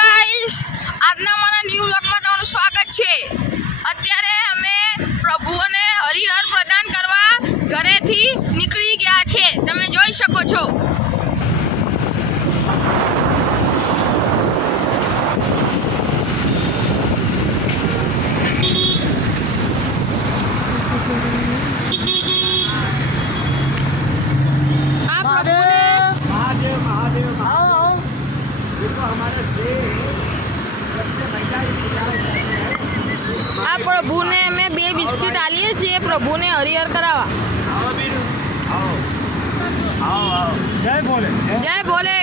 Guys, આજના મારા new વ્લોગમાં તમારું સ્વાગત છે। અત્યારે અમે પ્રભુઓને હરિહર પ્રદાન કરવા ઘરેથી નીકળી ગયા છે, તમે જોઈ શકો છો। આ પ્રભુને અમે 2 બિસ્કિટ આલીએ છીએ પ્રભુને હરિહર કરાવવા। જય બોલે જય બોલે।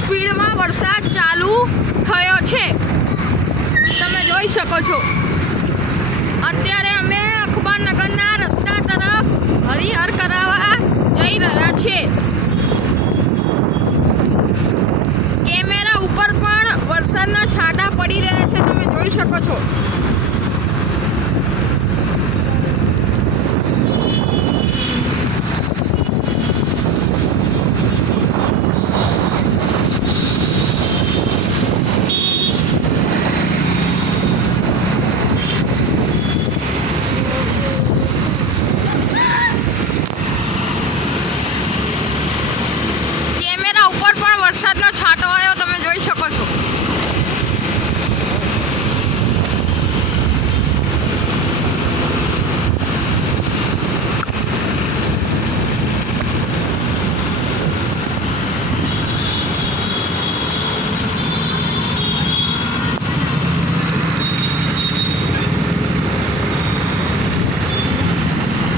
સ્પીડમાં વરસાદ ચાલુ થયો છે, તમે જોઈ શકો છો। અત્યારે અમે અખબારનગરના રસ્તા તરફ હરિહર કરાવવા જઈ રહ્યા છીએ। કેમેરા ઉપર પણ વરસાદના છાંટા પડી રહ્યા છે, તમે જોઈ શકો છો। વરસાદનો છાંટો આવ્યો, તમે જોઈ શકો છો।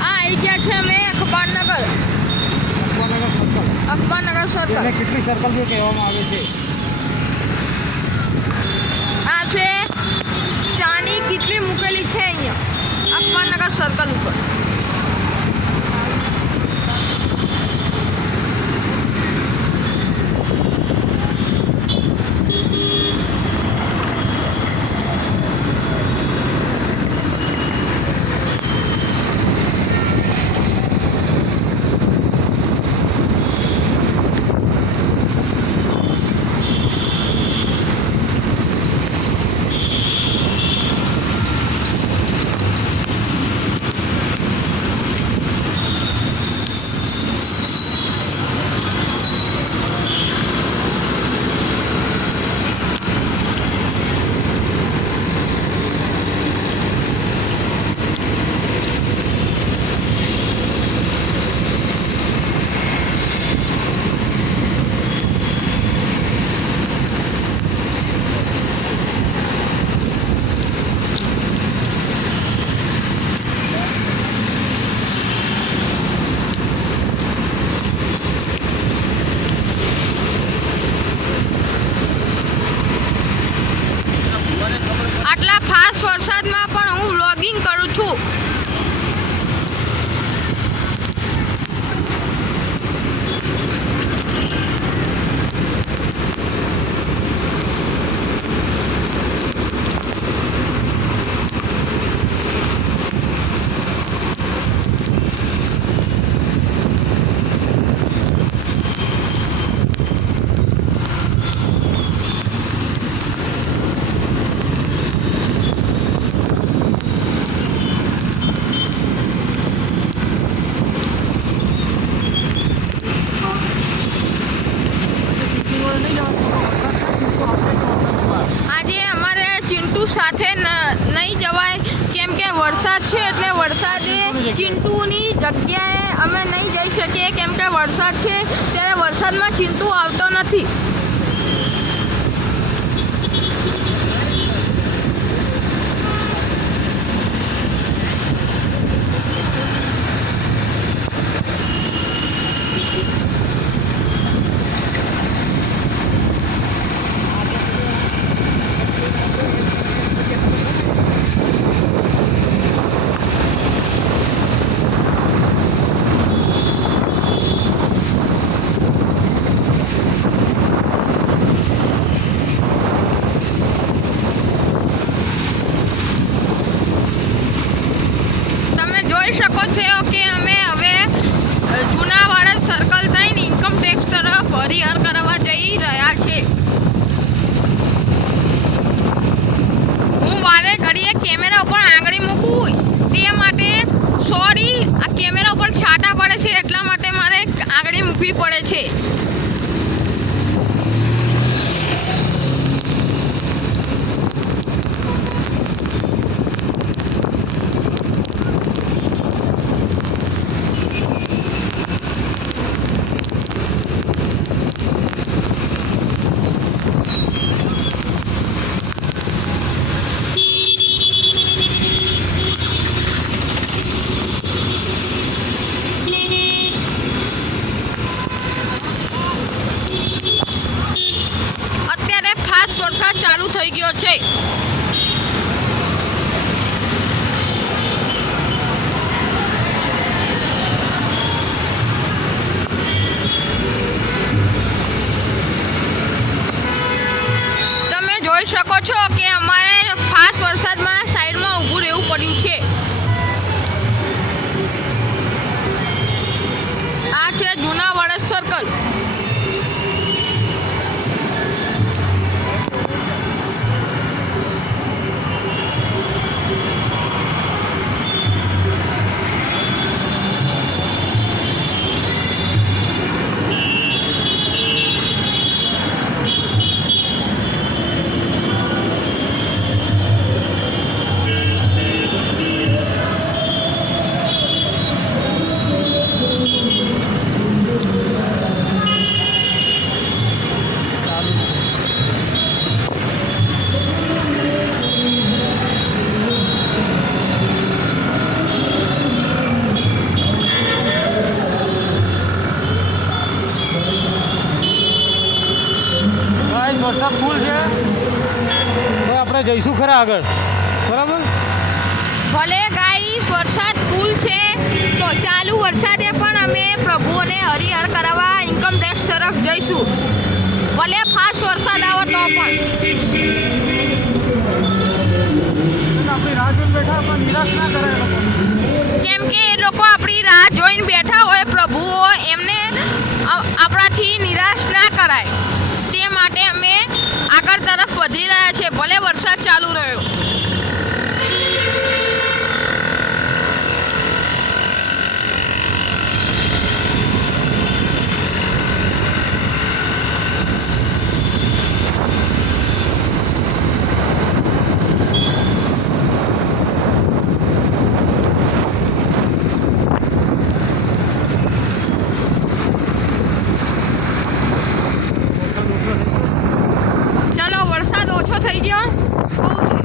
આવી ગયા છે અમે અખબારનગર સર્કલ। કેટલી સર્કલ જે કહેવામાં આવે છે? આ છે ચાની કેટલી મૂકેલી છે અહીંયા અખબારનગર સર્કલ ઉપર। આટલા ફાસ્ટ વરસાદમાં પણ હું વ્લોગિંગ કરું છું। સાથે નહીં જવાય કેમ કે વરસાદ છે, એટલે વરસાદે ચિંટુની જગ્યાએ અમે નહીં જઈ શકીએ કેમ કે વરસાદ છે ત્યારે વરસાદમાં ચિંટુ આવતો નથી। થયો કે અમે હવે જૂના વાળા સર્કલ થઈને ઇન્કમ ટેક્સ તરફ હરિહર કરવા જઈ રહ્યા છે. હું વારે ઘડીએ કેમેરા ઉપર આંગળી મૂકું તે માટે સોરી, આ કેમેરા ઉપર છાંટા પડે છે એટલા માટે મારે આંગળી મૂકવી પડે છે. અત્યારે ફાસ્ટ વરસાદ ચાલુ થઈ ગયો છે. તમે જોઈ શકો છો કે અમારે ફાસ્ટ વરસાદમાં સાઈડમાં ઊભું રહેવું પડ્યું છે. આ છે જૂના વડદ સર્કલ. ગાઈસ વરસાદ ફૂલ છે, તો આપણે જઈશું ખરા આગળ, બરાબર? ભલે ગાઈસ વરસાદ ફૂલ છે તો ચાલુ વરસાદે પણ અમે પ્રભુઓને હરિહર કરાવવા ઇન્કમ ટેક્સ તરફ જઈશું. ભલે ફાસ્ટ વરસાદ આવે તો પણ. આપણી રાહ જોઈને બેઠા પણ નિરાશ ના કરે એ લોકો. કેમ કે એ લોકો આપણી રાહ જોઈને બેઠા હોય, પ્રભુઓ એમને આપણાથી નિરાશ ના કરાય તે માટે અમે આગળ તરફ વધી રહ્યા છે, ભલે વરસાદ ચાલુ રહ્યો. ચાલો વરસાદ ઓછો થઈ ગયો, બહુ છે.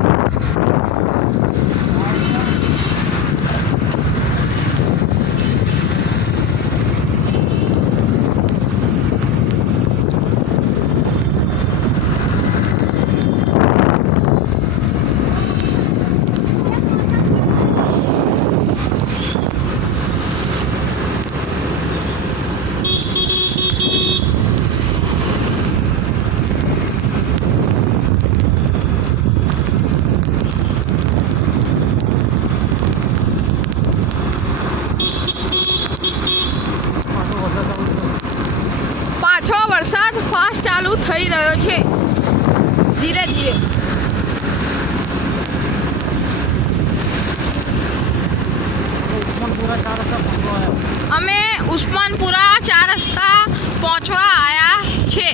પાછો વરસાદ ફાસ્ટ ચાલુ થઈ રહ્યો છે, ધીરે ધીરે. ઉસ્માનપુરા 4 રસ્તા પહોંચવા આવ્યા. અમે ઉસ્માનપુરા 4 રસ્તા પહોંચવા આવ્યા છે.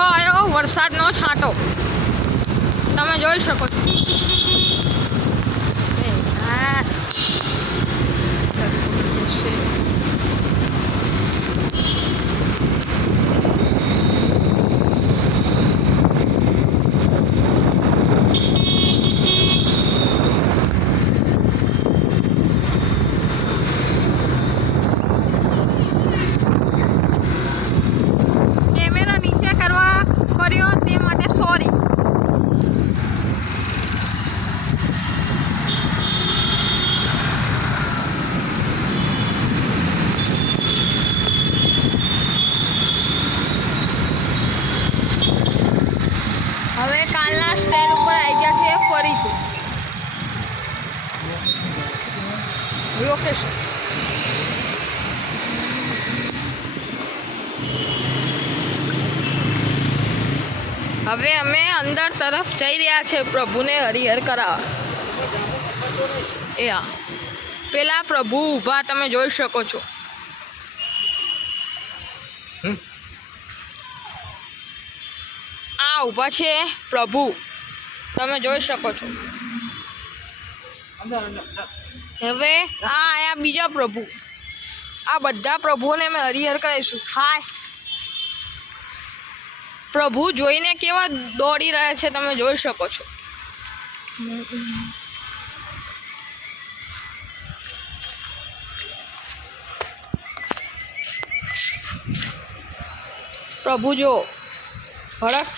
પાછો આવ્યો વરસાદનો છાંટો, તમે જોઈ શકો છો. એ યાર. કેમેરા નીચે કરવા કર્યો તે માટે સોરી. હવે કાલના સ્ટેન્ડ ઉપર આવી ગયા છે ફરીથી લોકેશન. હવે અમે અંદર તરફ જઈ રહ્યા છે પ્રભુને હરિહર કરાવવા. એ હા, પેલા પ્રભુ ઊભા તમે જોઈ શકો છો. આ ઊભા છે પ્રભુ, તમે જોઈ શકો છો. હવે આ આયા બીજા પ્રભુ. આ બધા પ્રભુઓને અમે હરિહર કરાવીશું. હાય, પ્રભુ જોઈને કેવા દોડી રહ્યા છે તમે જોઈ શકો છો. પ્રભુ જો હડક.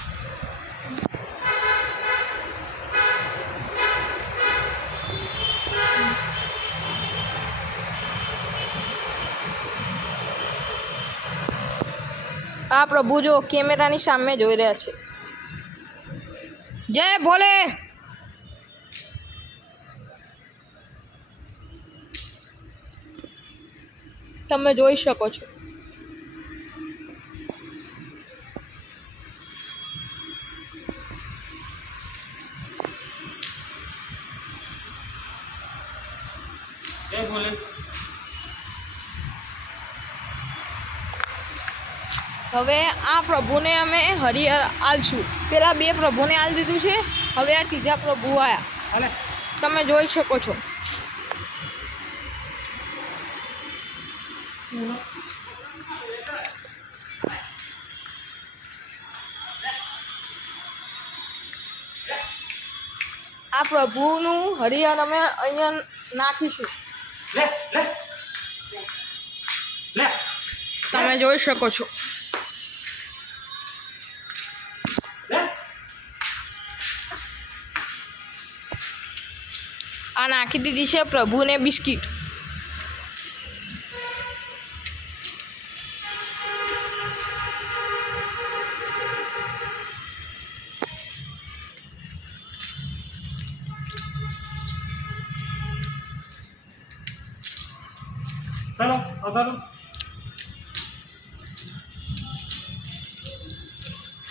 આ પ્રભુ જો કેમેરાની સામે જોઈ રહ્યા છે. જય ભોલે. તમે જોઈ શકો છો. જય ભોલે. હવે આ પ્રભુને અમે હરિહર આલશું. પેલા બે પ્રભુને આલ દીધું છે, હવે આ ત્રીજા પ્રભુ આવ્યા, તમે જોઈ શકો છો. આ પ્રભુનું હરિહર અમે અહીંયા નાખીશું, તમે જોઈ શકો છો. આ નાખી દીધી છે પ્રભુને બિસ્કિટ. ચાલો આધારો.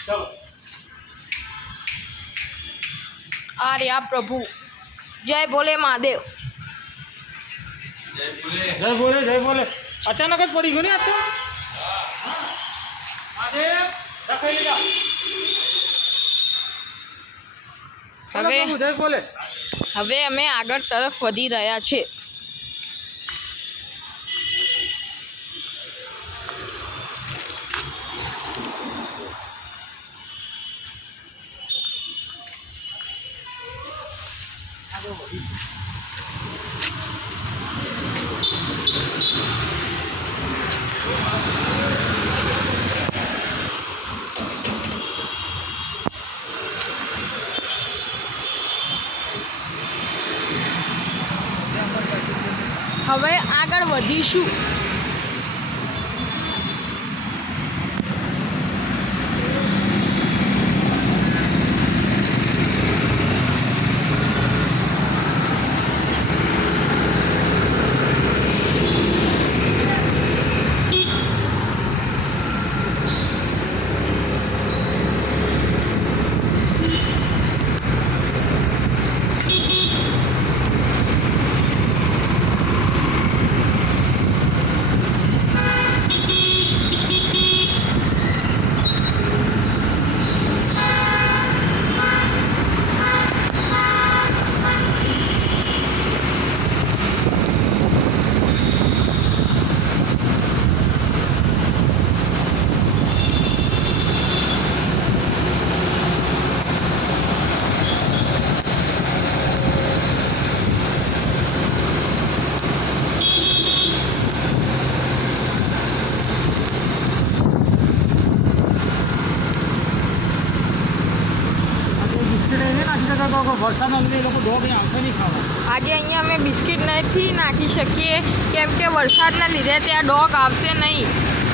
ચાલો. આ રહ્યા પ્રભુ. જય ભોલે મહાદેવ. જય ભોલે. જય ભોલે. અચાનક જ પડી ગયું ને આ તો. મહાદેવ રખાઈ લીધા. હવે જય ભોલે. હવે અમે આગળ તરફ વધી રહ્યા છીએ. હવે આગળ વધીશું. નાખી શકો તો વરસાદના લીધે એ લોકો ડોગ અહીં આવશે નહીં ખાવા. આજે અહીંયા અમે બિસ્કિટ નથી નાખી શકીએ કેમ કે વરસાદના લીધે ત્યાં ડોગ આવશે નહીં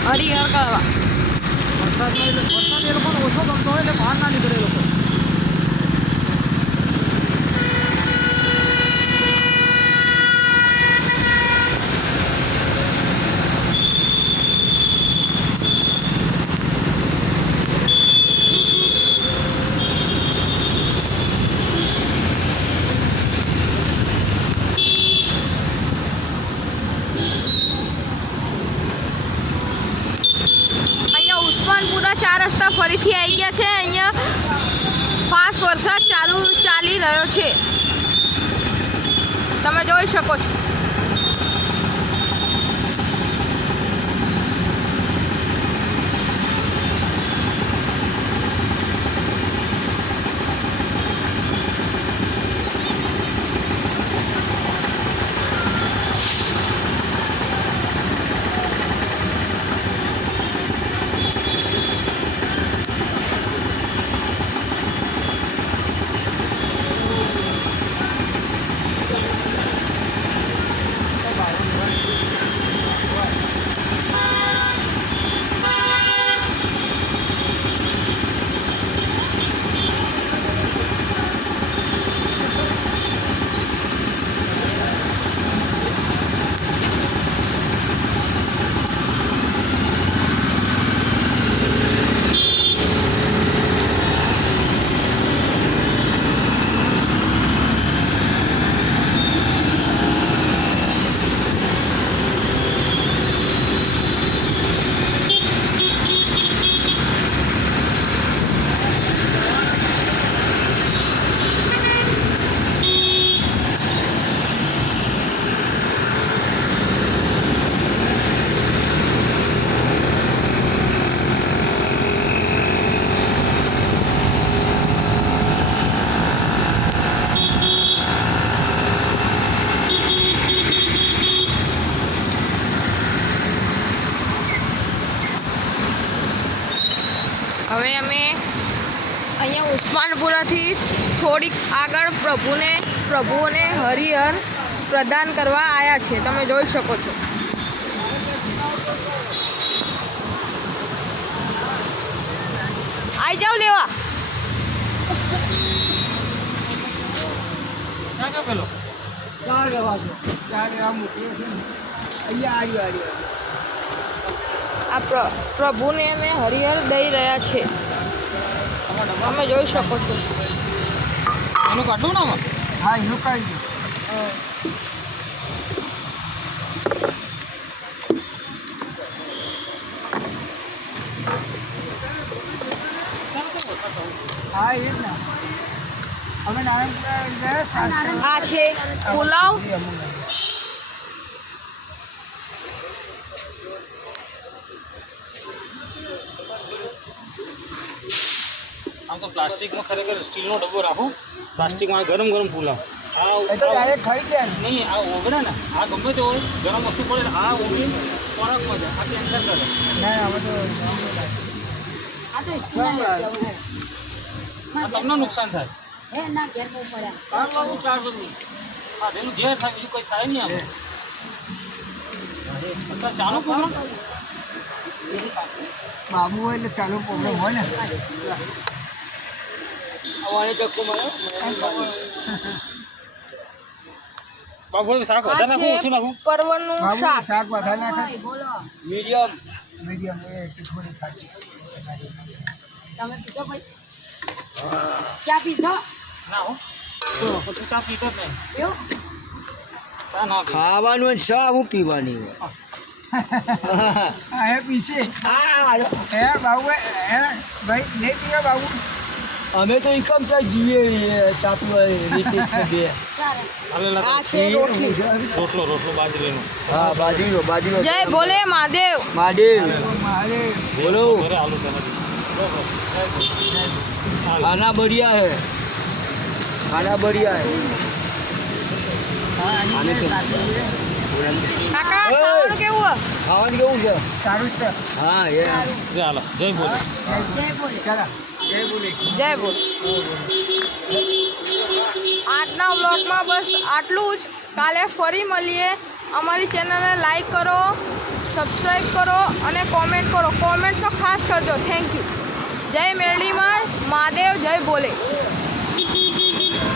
હરિહર કરવા. વરસાદ એ લોકોને ઓછો ગમતો હોય એટલે બહાર ના નીકળે એ લોકો. અહીંયા ઉસ્માનપુરા 4 રસ્તા ફરીથી આવી ગયા છે. અહીંયા ફાસ્ટ વરસાદ ચાલી રહ્યો છે તમે જોઈ શકો છો. હવે અમે અહીંયા ઉસ્માનપુરાથી થોડીક આગળ પ્રભુઓને હરિહર પ્રદાન કરવા આવ્યા છે તમે જોઈ શકો છો. આવી જાઓ લેવા. પેલો આ પ્રભુને અમે હરિહર દઈ રહ્યા છે તમે જોઈ શકો છો. એનું કાઢું ને આમાં? હા એનું કાઢી હા એ જ ને અમે નારાયણ ગયા આ છે પુલાવ. આમ તો પ્લાસ્ટિકમાં ખરેખર સ્ટીલનો ડબ્બો રાખો. પ્લાસ્ટિકમાં ગરમ ગરમ પુલાવ. એ તો ડાયરેક્ટ ખાઈ જાય નહીં આ ઓગળે ને આ ગમે તે હોય ગરમ વસ્તુ પડે આ ઓગળી ખોરાકમાં જાય આ કેન્સર કરે. ના અમે તો આ તમને નુકસાન થાય. કારવાનું ચાર્જ નહીં. હા એનું ઝેર થાય બીજું કંઈ થાય નહીં આમાં. અત્યારે ચાલુ પ્રોગ્રામ બાબુ હોય એટલે ચાલુ પ્રોબ્લેમ હોય ને બાબુ શાક વધારે નાખું ઓછું નાખું? પરવળનું બાબુ શાક. શાક વધારે નાખે મીડિયમ. મીડિયમ એ થોડી ખાટી તમે પીશો ભાઈ ચા પીશો ના હો તો ચા પીતો જ નહીં. એવું ચા ના પીએ. ખાવાનું અને ચા હું પીવાની હોય. હા એ પીશે હે બાબુ હે ભાઈ નહીં પીવે બાબુ અમે તો ઇકમ ત્યાં જઈએ ચા પીવા રીતે બે. ચારે હાલે લાગે. આ છે રોટલી. રોટલો બાજરીનો. હા બાજરીનો જય ભોલે મહાદેવ. મહાદેવ મારે બોલો. ઘરે આલુ તમારી. खाना बढ़िया है, खाना बढ़िया है. કાકા ખાવાનું કેવું હે? ખાવાનું કેવું છે? સારું છે હા એ જય હાલો જય બોલે. જય બોલે ચાલો જય બોલે. જય બોલ. આજના વ્લોગમાં બસ આટલું જ. કાલે ફરી મળીએ. અમારી ચેનલને લાઈક કરો, સબસ્ક્રાઈબ કરો અને કોમેન્ટ કરો. કોમેન્ટ તો ખાસ કરજો. Thank you. જય મેરડીમાં મહાદેવ, જય બોલે.